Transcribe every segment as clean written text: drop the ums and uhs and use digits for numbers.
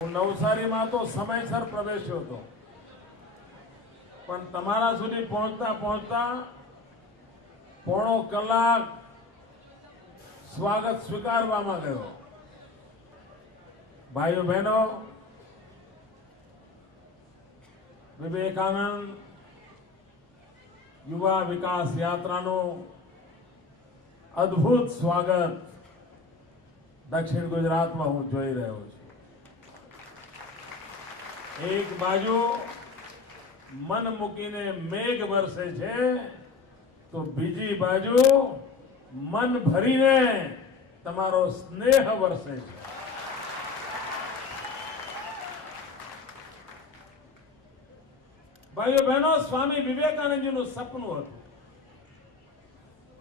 નવસારીમાં તો સમયસર પ્રવેશ્યો હતો, પણ તમારા સુધી પહોંચતા પહોંચતા પોણો કલાક સ્વાગત સ્વીકારવામાં ગયો। ભાઈઓ બહેનો, વિવેકાનંદ યુવા વિકાસ યાત્રાનું અદ્ભુત સ્વાગત દક્ષિણ ગુજરાતમાં હું જોઈ રહ્યો છું। एक बाजू मन मूकीने मेघ वरसे छे, तो बीजी बाजू मन भरीने तमारो स्नेह वरसे छे। भाईओ बहनों, स्वामी विवेकानंद जी नु सपनु हतुं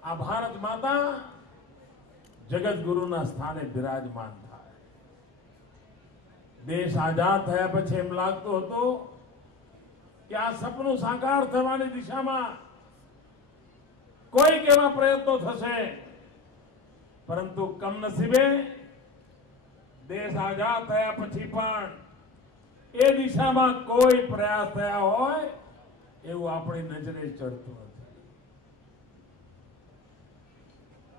आ भारत माता जगत गुरु ना स्थाने विराजमान था। देश आजाद थया पछी एम लागतो हतो कि आ सपनु साकार थवानी दिशामां कोई केवा प्रयत्नो थशे, परंतु कमनसीबे देश आजाद थया पछी पण ए दिशामां कोई प्रयास थया होय एवुं आपणी नजरे चढ़तुं नथी।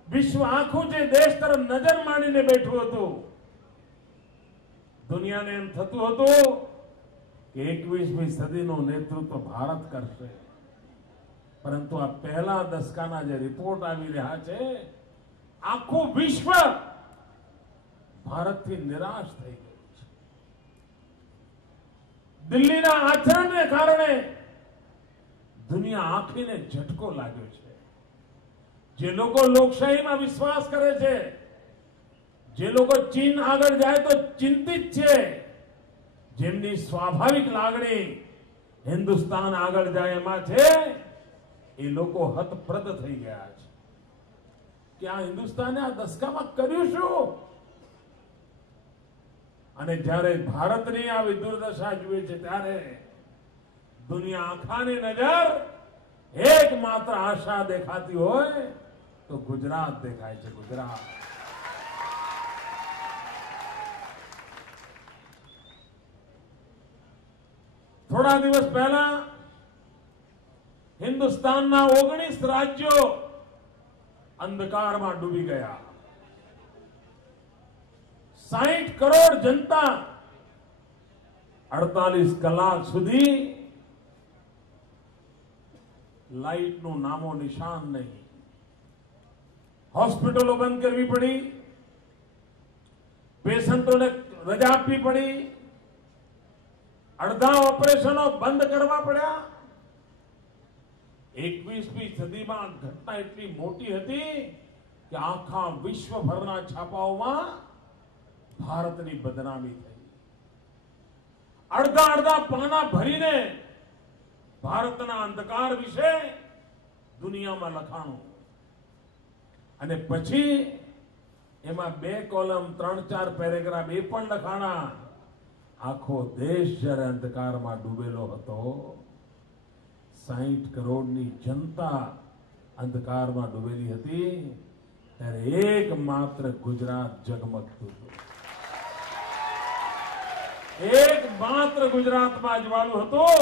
विश्व आखुं जे देश तरफ नजर मांडीने बैठुं हतुं, दुनिया ने एम थतुं हतुं कि 21મી સદીનું नेतृत्व भारत करशे, परंतु आ पहला दशकाना जे रिपोर्ट आवी रह्या छे, आखुं विश्व भारतथी निराश थई गयुं छे। दिल्हीना आचरणने कारणे दुनिया आखीने झटको लाग्यो छे। जे लोको लोकशाहीमां विश्वास करे छे, जे लोग चीन आगळ जाए तो चिंतित छे, जेमनी स्वाभाविक लागणी हिंदुस्तान आगळ जाए एमां छे, ए लोको हतप्रत थई गया छे कि आ हिंदुस्ताने आ दशकामां कर्युं शुं। अने ज्यारे भारतनी आवी दुर्दशा जुए छे त्यारे दुनिया आखानी नजर एकमात्र आशा देखाती होय तो गुजरात देखाय छे। गुजरात थोड़ा दिवस पहला हिंदुस्तानना 19 राज्यों अंधकार में डूबी गया। 60 करोड़ जनता 48 कलाक सुधी लाइट नु नामो निशान नहीं। हॉस्पिटलों बंद करवी पड़ी, पेशेंटों ने रजा आपवी पड़ी, अर्धा ऑपरेशनों बंद करवा पड़ा। 21મી સદીમાં ઘટના એટલી મોટી હતી કે આખા વિશ્વભરના છાપાઓમાં ભારતની બદનામી થઈ। અડધા પાના ભરીને ભારતના અંધકાર વિશે દુનિયામાં લખાણું, અને પછી એમાં 2 કોલમ 3-4 પેરેગ્રાફ એ પણ લખાણા। आखो देश जरे अंधकार में डूबेलो हतो, 60 करोड़नी जनता अंधकार में डूबेली हती, त्यारे एकमात्र गुजरात जगमगतुं हतुं। एकमात्र गुजरात में अजवाळुं हतुं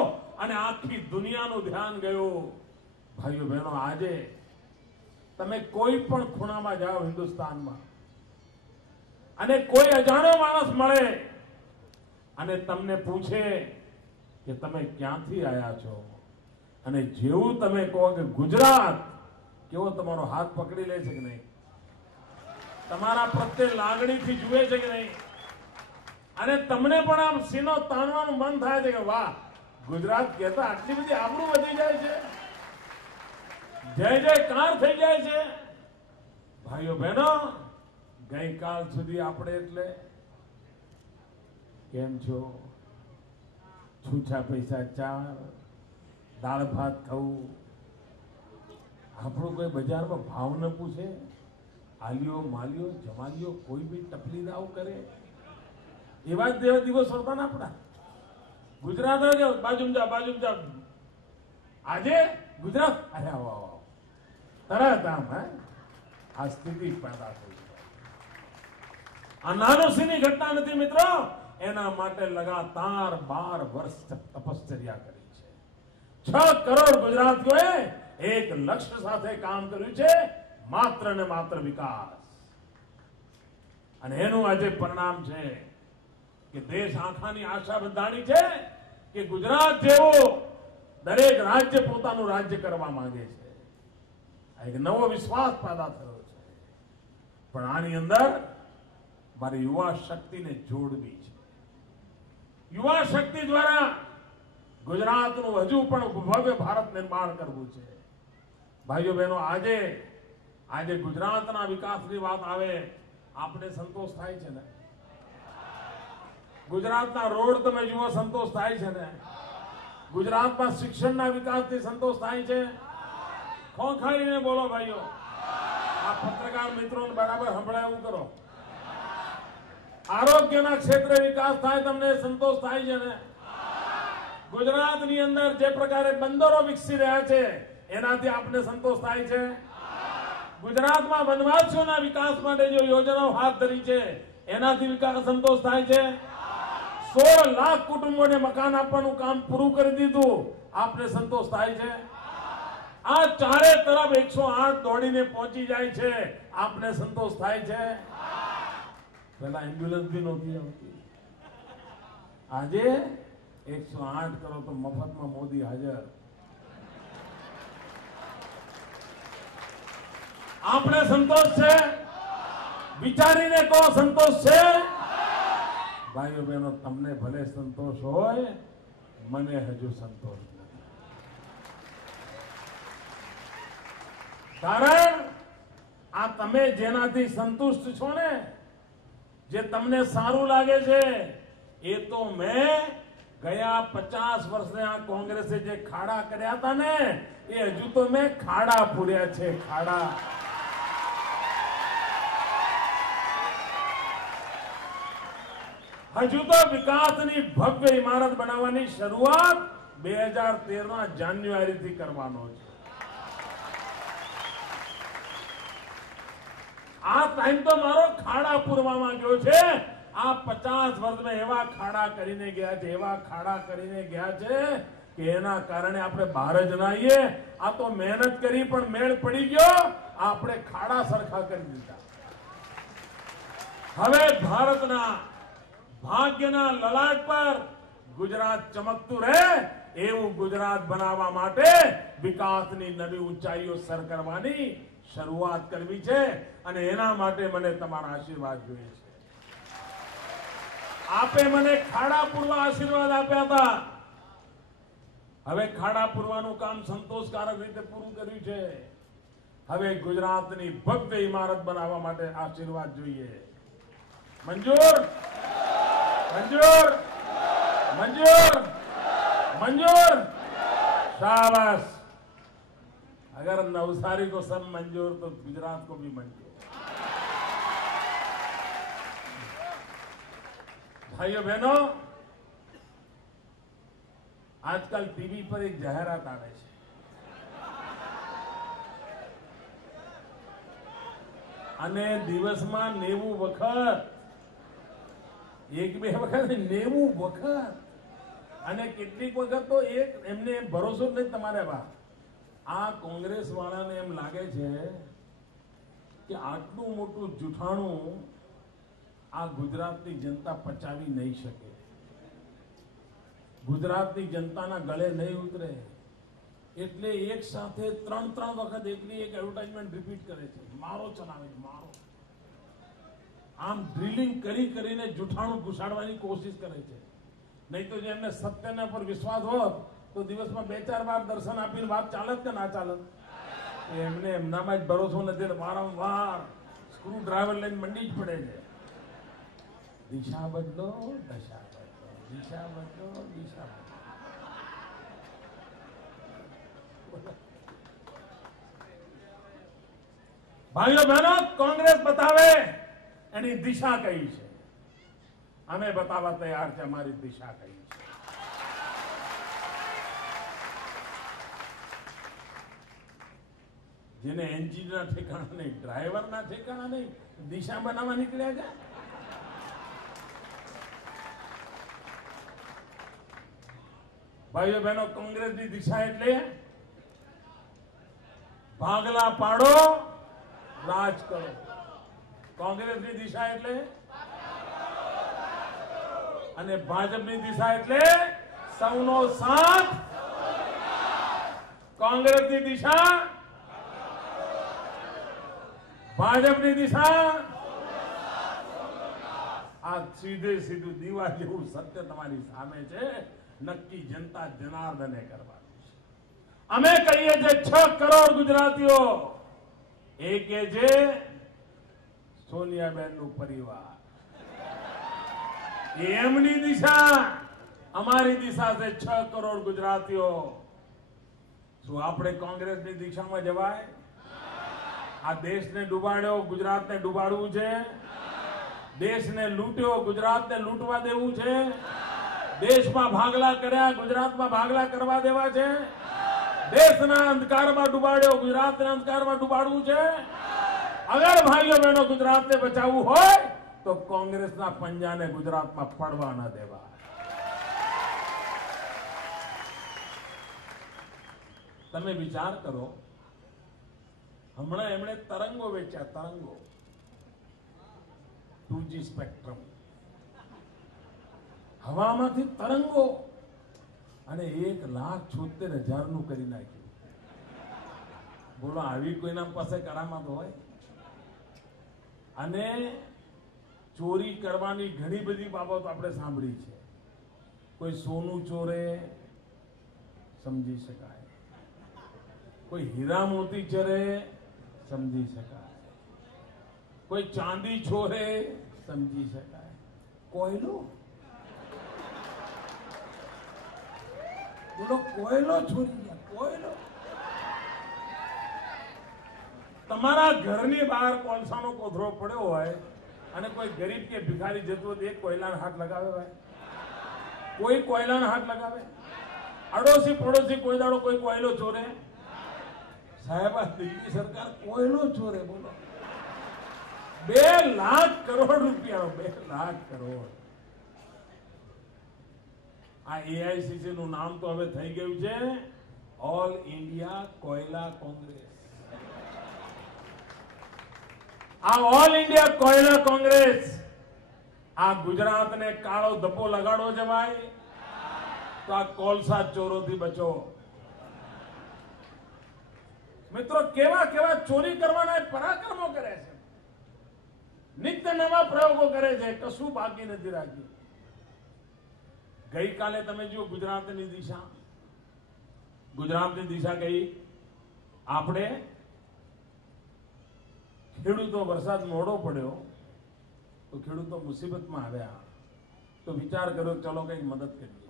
अने आखी दुनियानुं ध्यान गयुं। भाईओ बहनों, आजे तमे कोई पण खूणामां जाओ हिंदुस्तान में अने कोई अजाण्यो माणस मळे અને તમને પૂછે કે તમે ક્યાંથી આયા છો, અને જેવું તમે કહો કે ગુજરાત, કેવો તમારો હાથ પકડી લે છે કે નહીં, તમારા પ્રત્યે લાગણીથી જુએ છે કે નહીં, અને તમને પણ આમ સીનો તાણવાનું મન થાય છે કે વાહ, ગુજરાત કહેતા આટલી બધી આબરૂ વધી જાય છે, જય જયકાર થઈ જાય છે। ભાઈઓ બહેનો, ગઈકાલ સુધી આપણે એટલે કેમ છો, છૂછા પૈસા 4, દાળ ભાત ખાવું, આપણું કોઈ બજારમાં ભાવ ન પૂછે, આલિયો માલિયો જમાલિયો કોઈ બી ટપલી દાવ કરે, એવા જ દિવસો હતા ને આપણા। ગુજરાત બાજુમાં જા આજે ગુજરાત, અરે આવો આવો તરત આમ આ સ્થિતિ પેદા થઈ। આ નાનોસીની ઘટના નથી મિત્રો, એના માટે લગાતાર 12 વર્ષ તપશ્ચર્યા કરી છે. 6 કરોડ ગુજરાતીઓએ એક લક્ષ્ય સાથે કામ કર્યું છે, માત્ર ને માત્ર વિકાસ. અને એનું આજે પરિણામ છે કે દેશ આખાની આશા બંધાણી છે કે ગુજરાત જેવો દરેક રાજ્ય પોતાનું રાજ્ય કરવા માંગે છે. આ એક નવો વિશ્વાસ પેદા થયો છે. પણ આની અંદર મારી યુવા શક્તિને જોડવી છે. યુવા શક્તિ દ્વારા ગુજરાતનું હજુ પણ ભવ્ય ભારત નિર્માણ કરવું છે. ભાઈઓ બહેનો, આજે ગુજરાતના વિકાસની વાત આવે, આપણે સંતોષ થાય છે ને? ગુજરાતના રોડ તમે જુઓ, સંતોષ થાય છે ને? ગુજરાતમાં શિક્ષણના વિકાસથી સંતોષ થાય છે? ખોખાડીને બોલો ભાઈઓ. આ પત્રકાર મિત્રોને બરાબર સંભળાય એવું કરો. આરોગ્યના ક્ષેત્રે વિકાસ થાય, તમને સંતોષ થાય છે ને? ગુજરાતની અંદર જે પ્રકારે બંદરો વિકસી રહ્યા છે એનાથી આપને સંતોષ થાય છે? ગુજરાતમાં વનવાસીઓના વિકાસ માટે જે યોજનાઓ હાથ ધરી છે એનાથી વિકાસ સંતોષ થાય છે? 16 લાખ કુટુંબોને મકાન આપવાનું કામ પૂરું કરી દીધું, આપને સંતોષ થાય છે? આ ચારે તરફ 108 દોડીને પહોંચી જાય છે, આપને સંતોષ થાય છે? પેલા એમ્બ્યુલન્સ બી નહોતી આવતી, આજે 108 કરો તો મફતમાં મોદી હાજર. આપણે સંતોષ છે? વિચારીને કહો, સંતોષ છે? ભાઈઓ બહેનો, તમને ભલે સંતોષ હોય, મને હજુ સંતોષ નથી. કારણ આ તમે જેનાથી સંતુષ્ટ છો ને, જે તમને સારું લાગે છે, એ તો મેં ગયા 50 વર્ષને આ કોંગ્રેસે જે ખાડા કર્યા હતા ને, એ હજુ તો મેં ખાડા પૂર્યા છે. ખાડા. હજુ તો વિકાસની ભવ્ય ઇમારત બનાવવાની શરૂઆત 2013ના જાન્યુઆરીથી કરવાનો છે. આ ટાઈમ તો મારો ખાડા પૂરવામાં ગયો છે. આ 50 વર્ષમાં એવા ખાડા કરીને ગયા છે, એવા ખાડા કરીને ગયા છે કે એના કારણે આપણે બહાર જ ના આવીએ. આ તો મહેનત કરી પણ મેળ પડી ગયો, આપણે ખાડા સરખા કરી દીધા. હવે ભારતના ભાગ્યના લલાટ પર ગુજરાત ચમકતું રહે એવું ગુજરાત બનાવવા માટે વિકાસની નવી ઊંચાઈઓ સર કરવાની શરૂઆત કરવી છે. અને એના માટે મને તમારા આશીર્વાદ જોઈએ છે. આપે મને ખાડા પૂરવા આશીર્વાદ આપ્યા હતા. હવે ખાડા પૂરવાનું કામ સંતોષકારક રીતે પૂરું કર્યું છે. હવે ગુજરાતની ભવ્ય ઇમારત બનાવવા માટે આશીર્વાદ જોઈએ. મંજૂર? મંજૂર? मंजूर? मंजूर? शाबाश. अगर नवसारी को सब मंजूर तो गुजरात को भी मंजूर. भाइयों बहनों, आजकल टीवी पर एक जाહેરાત આવે છે. અને દિવસમાં 90 વખત, એક બે વખત 90 વખત, અને કેટલીક વખત તો એક એમને ભરોસો જ નહીં તમારે બા. આ કોંગ્રેસ વાળાને એમ લાગે છે કે આટલું મોટું જૂઠાણું આ ગુજરાતની જનતા પચાવી નહીં શકે, ગુજરાતની જનતાના ગળે નહીં ઉતરે, એટલે એક સાથે 3 વખત એકની એક એડવર્ટાઇઝમેન્ટ રિપીટ કરે છે, મારો ચલાવે છે, મારો. આમ ડ્રિલિંગ કરીને જૂઠાણું ઘુસાડવાની કોશિશ કરે છે. નહીં તો જેમને સત્યના પર વિશ્વાસ હોત તો દિવસમાં 2-4 વાર દર્શન આપીને વાત ચાલત કે ના ચાલત? એમને એમનામાં જ ભરોસો નથી, વારંવાર સ્ક્રૂ ડ્રાઈવર લઈને મંડી જ પડે છે. દિશા બદલો, દશા બદલો, દિશા બદલો, દિશા બદલો. ભાઈઓ બહેનો, કોંગ્રેસ બતાવે એની દિશા કઈ છે, અમે બતાવવા તૈયાર છે અમારી દિશા કઈ છે. જેને એન્જિનના ઠેકાણા નહીં, ડ્રાઈવરના ઠેકાણા નહીં, દિશા બનાવવા નીકળ્યા છે. ભાઈઓ બહેનો, કોંગ્રેસની દિશા એટલે ભાગલા પાડો, રાજ કરો. કોંગ્રેસની દિશા એટલે અને ભાજપની દિશા એટલે સૌનો સાથ. કોંગ્રેસની દિશા, ભાજપની દિશા. આ સીધે સીધું દીવા જેવું સત્ય તમારી સામે છે. નક્કી જનતા જનાર્દને કરવાનું છે. અમે કહીએ છીએ 6 કરોડ ગુજરાતીઓ એ કે છે સોનિયાબેન નું પરિવાર. એમની દિશા, અમારી દિશા છે 6 કરોડ ગુજરાતીઓ. શું આપણે કોંગ્રેસની દિશામાં જવાય? આ દેશને ડૂબાડ્યો, ગુજરાતને ડૂબાડવું છે? દેશને લૂંટ્યો, ગુજરાતને લૂંટવા દેવું છે? દેશમાં ભાગલા કર્યા, ગુજરાતમાં ભાગલા કરવા દેવા છે? દેશના અંધકારમાં ડૂબાડ્યો, ગુજરાતને અંધકારમાં ડૂબાડવું છે? અગર ભાઈઓ બહેનો ગુજરાતને બચાવવું હોય તો કોંગ્રેસના પંજાને ગુજરાતમાં પડવા ન દેવા. તમે વિચાર કરો, હમણાં એમણે તરંગો વેચ્યા, તરંગો 2G સ્પેક્ટ્રમ, હવામાંથી તરંગો, અને 1,76,000 નું કરી નાખ્યું. બોલો, આવી કોઈના પાસે કરામત હોય? અને ચોરી કરવાની ઘણી બધી બાબતો આપણે સાંભળી છે. કોઈ સોનું ચોરે, સમજી શકાય. કોઈ હીરા મોતી ચરે, સમજી શકાય. કોઈ ચાંદી ચોરે, સમજી શકાય. કોયલો, બોલો, કોયલો ચોરી ગયા, કોયલો. તમારા ઘરની બહાર કોલસાનો કોથળો પડ્યો હોય અને કોઈ ગરીબ કે ભિખારી જતો હોય, એક કોયલાનો હાથ લગાવે? ભાઈ, કોઈ કોયલાનો હાથ લગાવે? અડોશી પડોશી કોઈ દાડો કોઈ કોયલો ચોરે? સાહેબ, આ દિલ્હી સરકાર કોયલો ચોરે. બોલો, 2 લાખ કરોડ રૂપિયા, 2 લાખ કરોડ. આ AICC નું નામ તો હવે થઈ ગયું છે ઓલ ઇન્ડિયા કોયલા કોંગ્રેસ. આ ઓલ ઇન્ડિયા કોયલા કોંગ્રેસ આ ગુજરાતને કાળો ધબ્બો લગાડો છે ભાઈ, તો આ કોલસા ચોરોથી બચો. મિત્રો, કેવા કેવા ચોરી કરવાના પરાક્રમો કરે છે, નિત્ય નવા પ્રયોગો કરે છે, કશું બાકી નથી રાખ્યું. ગઈકાલે તમે જુઓ ગુજરાતની દિશા, ગુજરાતની દિશા કઈ? આપણે ખેડૂતો, વરસાદ મોડો પડ્યો તો ખેડૂતો મુસીબતમાં આવ્યા, તો વિચાર કર્યો ચલો કંઈક મદદ કરીએ.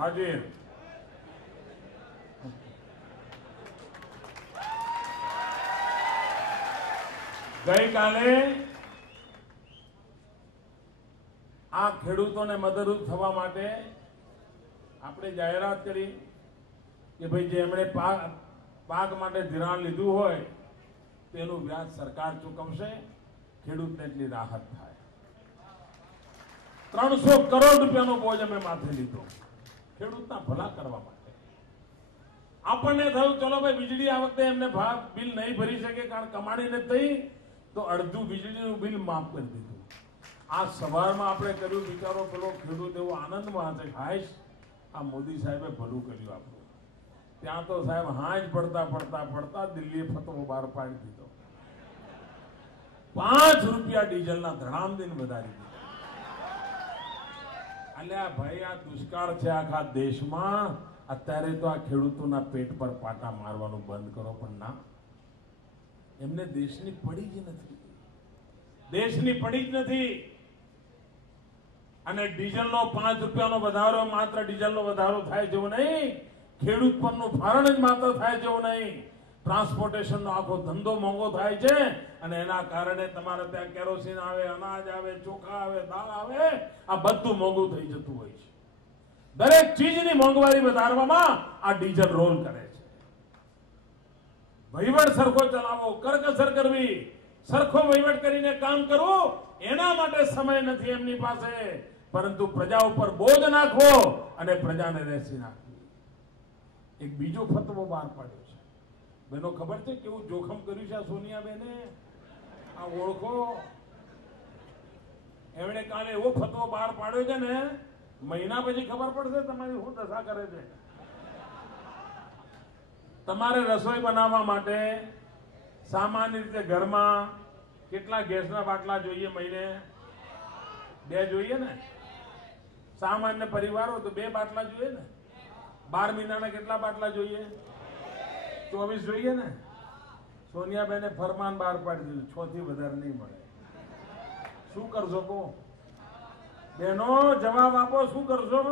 હાજી, ગઈકાલે આ ખેડૂતોને મદદરૂપ થવા માટે આપણે જાહેરાત કરી કે ભાઈ જેમણે પાક માટે ધિરાણ લીધું હોય તેનું વ્યાજ સરકાર ચૂકવશે, ખેડૂતને એટલી રાહત થાય. 300 કરોડ રૂપિયાનો બોજ અમે માથે લીધો ખેડૂતના ભલા કરવા માટે. આપણને થયું ચલો ભાઈ વીજળી આ વખતે એમને બિલ નહીં ભરી શકે કારણ કમાણી નથી થઈ, તો અડધું વીજળીનું બિલ માફ કરી દીધું. આ સવારમાં આપણે કર્યું, વિચારો પેલો ખેડૂત એવો આનંદમાં હશે, હાઈશ આ મોદી સાહેબે ભલું કર્યું આપણું. ત્યાં તો સાહેબ હાજ પડતા પડતા પડતા દિલ્હીએ ફતવો બહાર પાડી દીધો. 5 રૂપિયા ડીઝલના ધડામ દિન વધારી દીધા. અલ્યા ભાઈ, આ દુષ્કાળ છે આખા દેશમાં. અત્યારે તો આ ખેડૂતોના પેટ પર પાટા મારવાનું બંધ કરો. પણ ના, એમને દેશની પડી જ નથી, દેશની પડી જ નથી. અને ડીઝલનો 5 રૂપિયાનો વધારો માત્ર ડીઝલનો વધારો થાય જેવો નહીં, ખેડૂત પરનું ભારણ જ માત્ર થાય જેવું નહીં, ટ્રાન્સપોર્ટેશનનો આખો ધંધો મોંઘો થાય છે અને એના કારણે તમારે ત્યાં કેરોસીન આવે, અનાજ આવે, ચોખા આવે, દાળ આવે, આ બધું મોંઘું થઈ જતું હોય છે. દરેક ચીજની મોંઘવારી વધારવામાં આ ડીઝલ રોલ કરે છે. વહીવટ સરખો ચલાવો, કરકસર કરવી, સરખો વહીવટ કરીને કામ કરવું, એના માટે સમય નથી એમની પાસે, પરંતુ પ્રજા ઉપર બોજ નાખવો અને પ્રજાને રહેસી નાખવી. એક બીજો ફતવો બહાર પાડ્યો છે. બેનો ખબર છે કેવું જોખમ કર્યું છે આ સોનિયાબેને? આ ઓળખો. એમણે કાલે એવો ફતવો બહાર પાડ્યો છે ને, મહિના પછી ખબર પડશે તમારી શું દશા કરે છે. તમારે રસોઈ બનાવવા માટે સામાન્ય રીતે ઘરમાં કેટલા ગેસના બાટલા જોઈએ? મહિને 2 જોઈએ ને. સામાન્ય પરિવાર હોય તો 2 બાટલા જોઈએ ને. 12 મહિનાના કેટલા બાટલા જોઈએ? 24 જોઈએ ને. સોનિયાબેને ફરમાન બહાર પાડી દીધું, 6 થી વધારે નહીં મળે. શું કરશો કહો બેનો? જવાબ આપો, શું કરશો?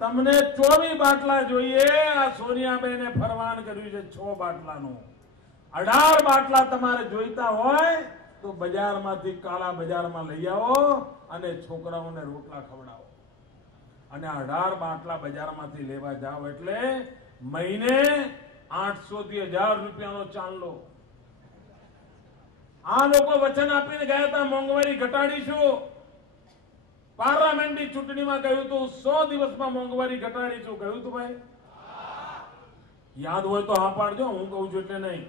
તમને 24 બાટલા જોઈએ. આ સોનિયાબેને ફરમાન કર્યું છે 6 બાટલાનું. 18 બાટલા તમારે જોઈતા હોય તો બજારમાંથી, કાળા બજારમાં લઈ આવો અને છોકરાઓને રોટલા ખવડાવો. અને 18 બાટલા બજારમાંથી લેવા જાઓ એટલે મહિને 800 થી 1000 રૂપિયાનો ચાંદલો. આ લોકો વચન આપીને ગયા હતા મોંઘવારી ઘટાડીશું. પાર્લામેન્ટની ચૂંટણીમાં કહ્યું હતું 100 દિવસમાં મોંઘવારી ઘટાડીશું. કહ્યું હતું ભાઈ? યાદ હોય તો હા પાડજો, હું કહું છું એટલે નહીં.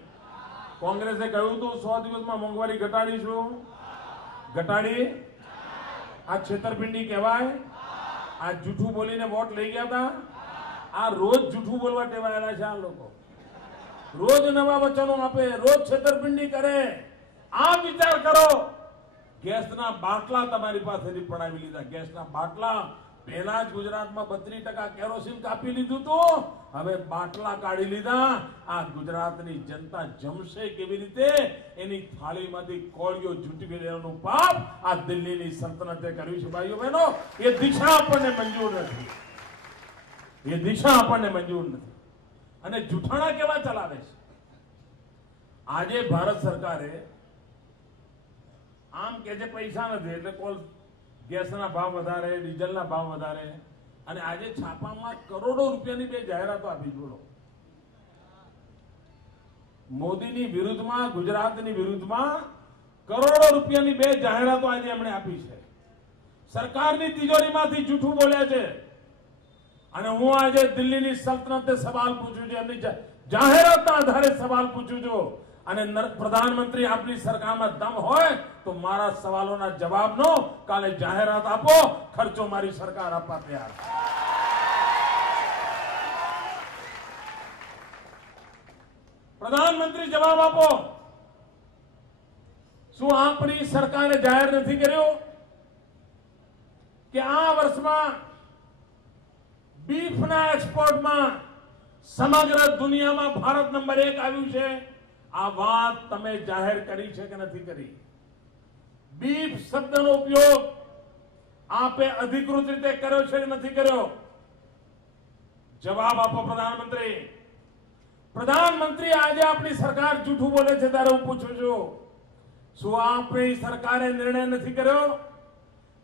કોંગ્રેસે કહ્યું હતું 100 દિવસમાં મોંઘવારી ઘટાડીશું. ઘટાડી? આ છેતરપિંડી કહેવાય? આ જૂઠું બોલીને વોટ લઈ ગયા હતા. આ રોજ જૂઠું બોલવા ટેવાયેલા છે આ લોકો. રોજ નવા વચનો આપે, રોજ છેતરપિંડી કરે. આ વિચાર કરો, ગેસના બાટલા તમારી પાસેથી પડાવી લીધા. ગેસના બાટલા પહેલા જ ગુજરાતમાં 32% કેરોસીન કાપી લીધું હતું. હવે બાટલા કાઢી લીધા. આ ગુજરાતની જનતા જમશે કેવી રીતે? એની થાળીમાંથી કોળીઓ ઝૂંટવી લેવાનું પાપ આ દિલ્હીની સલ્તનતે કર્યું છે. ભાઈઓ બહેનો, એ દિશા આપણને મંજૂર નથી. એ દિશા આપણને મંજૂર નથી. અને જૂઠાણા કેવા ચલાવે છે? આજે ભારત સરકારે આમ કે છે પૈસા નથી એટલે કોલ ગેસના ભાવ વધારે, ડીઝલના ભાવ વધારે, અને આજે છાપામાં કરોડો રૂપિયાની 2 જાહેરાતો આપી. જોડો. મોદીની વિરુદ્ધમાં, ગુજરાતની વિરુદ્ધમાં કરોડો રૂપિયાની 2 જાહેરાતો આજે એમણે આપી છે. સરકારની તિજોરીમાંથી જૂઠું બોલ્યા છે. અને હું આજે દિલ્હીની સલ્તનતે સવાલ પૂછું છું, એમની જાહેરાતના આધારે સવાલ પૂછું છું. અને પ્રધાનમંત્રી આપની સરકારમાં દમ હોય તો મારા સવાલોના જવાબનો કાલે જાહેરાત આપો. ખર્ચો મારી સરકાર આપવા તૈયાર. પ્રધાનમંત્રી જવાબ આપો. શું આપણી સરકારે જાહેર નથી કર્યો કે આ વર્ષમાં બીફના એક્સપોર્ટમાં સમગ્ર દુનિયામાં ભારત નંબર 1 આવ્યું છે? આ વાત તમે જાહેર કરી છે કે નથી કરી? બીફ શબ્દનો ઉપયોગ આપે અધિકૃત રીતે કર્યો છે કે નથી કર્યો? જવાબ આપો પ્રધાનમંત્રી. પ્રધાનમંત્રી, આજે આપણી સરકાર જૂઠું બોલે છે ત્યારે હું પૂછું છું, શું આપણી સરકારે નિર્ણય નથી કર્યો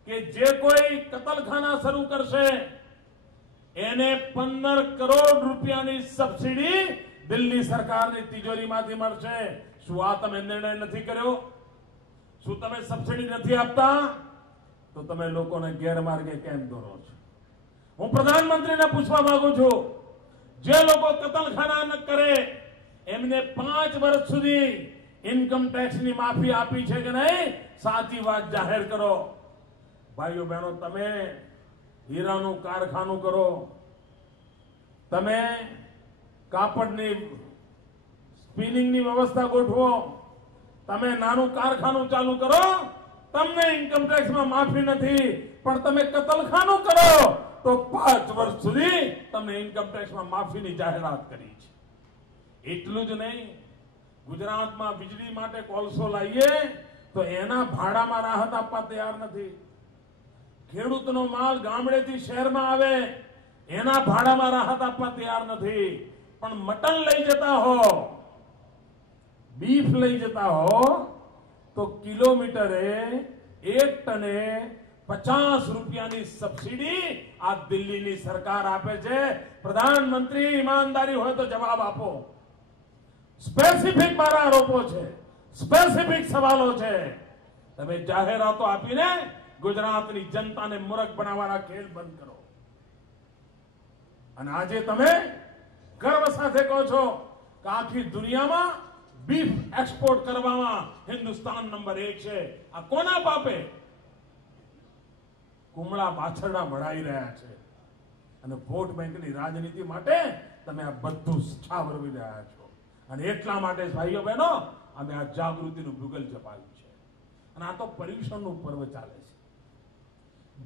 કે જે કોઈ કતલખાના શરૂ કરશે એને 15 કરોડ રૂપિયાની સબસિડી દિલ્હી સરકારની તિજોરીમાંથી મળશે? શું આ તમે નિર્ણય નથી કર્યો? શું તમે સબસિડી નથી આપતા? તો તમે લોકોને ગેરમાર્ગે કેમ દોરો છો? હું પ્રધાનમંત્રીને પૂછવા માંગુ છું, જે લોકો કતલખાના ન કરે એમને 5 વર્ષ સુધી ઇન્કમ ટેક્સની માફી આપી છે કે નહીં? સાચી વાત જાહેર કરો. ભાઈઓ બહેનો, તમે હીરાનું કારખાનું કરો, તમે કાપડની સ્પિનિંગની વ્યવસ્થા ગોઠવો, તમે નાનું કારખાનું ચાલુ કરો, તમને ઇન્કમ ટેક્સમાં માફી નથી. પણ તમે કતલખાનું કરો તો 5 વર્ષ સુધી તમને ઇન્કમ ટેક્સમાં માફીની જાહેરાત કરી છે. એટલું જ નહીં, ગુજરાતમાં વીજળી માટે કોલસો લાવીએ તો એના ભાડામાં રાહત આપવા તૈયાર નથી. ખેડૂતનો માલ ગામડેથી શહેરમાં આવે એના ભાડામાં રાહત આપવા તૈયાર નથી, પણ મટન લઈ જતા હો, બીફ લઈ જતા હો તો કિલોમીટરે 1 ટને 50 રૂપિયાની સબસિડી આ દિલ્હીની સરકાર આપે છે. પ્રધાનમંત્રી ઈમાનદારી હોય તો જવાબ આપો. સ્પેસિફિક મારા આરોપો છે, સ્પેસિફિક સવાલો છે. તમે જાહેરાતો આપીને ગુજરાતની જનતાને મૂર્ખ બનાવવાના ખેલ બંધ કરો. અને આજે તમે ગર્વ સાથે કહો છો કે આખી દુનિયામાં બીફ એક્સપોર્ટ કરવામાં હિન્દુસ્તાન નંબર 1 છે. આ કોના પાપે? કુમળા પાછળના મળાઈ રહ્યા છે અને વોટ બેંકની રાજનીતિ માટે તમે આ બધું છાવરવી રહ્યા છો. અને એટલા માટે ભાઈઓ બહેનો અમે આ જાગૃતિનું ભૂગલ જપાવ્યું છે. અને આ તો પર્યુષણનું પર્વ ચાલે છે,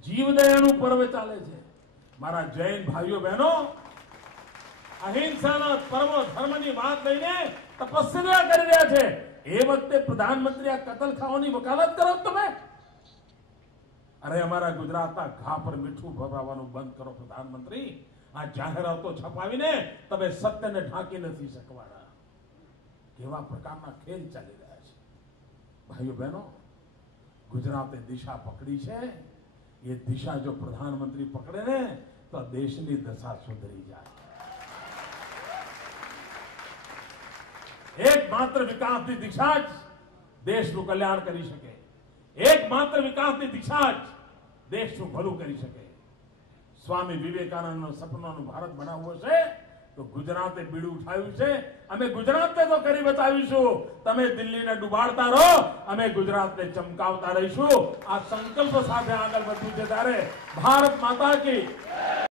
જીવદયાનું પર્વ ચાલે છે. મારા જૈન ભાઈઓ બહેનો અહિંસાના પર્વ ધર્મની વાત લઈને તપસ્યા કરી રહ્યા છે. એ વખતે પ્રધાનમંત્રી આ કતલખાઓની વકાલત કરો તમે. અરે અમારા ગુજરાતના ઘા પર મીઠું ભરાવાનું બંધ કરો પ્રધાનમંત્રી. આ જાહેરાતો છપાવીને તમે સત્યને ઢાંકી નથી શકવાના. કેવા પ્રકારના ખેલ ચાલી રહ્યા છે ભાઈઓ બહેનો. ગુજરાતે દિશા પકડી છે. એ દિશા જો પ્રધાનમંત્રી પકડે ને તો દેશની દશા સુધરી જાય. એકમાત્ર વિકાસની દિશા જ દેશનું કલ્યાણ કરી શકે. એકમાત્ર વિકાસની દિશા જ દેશનું ભલું કરી શકે. સ્વામી વિવેકાનંદના સપનાનું ભારત બનાવવું છે તો ગુજરાતે બીડું ઉઠાવ્યું છે. અમે ગુજરાતને તો કરી બતાવીશું. તમે દિલ્હીને ડૂબાડતા રહો, અમે ગુજરાતને ચમકાવતા રહીશું. આ સંકલ્પ સાથે આગળ વધવું છે. ત્યારે ભારત માતા કી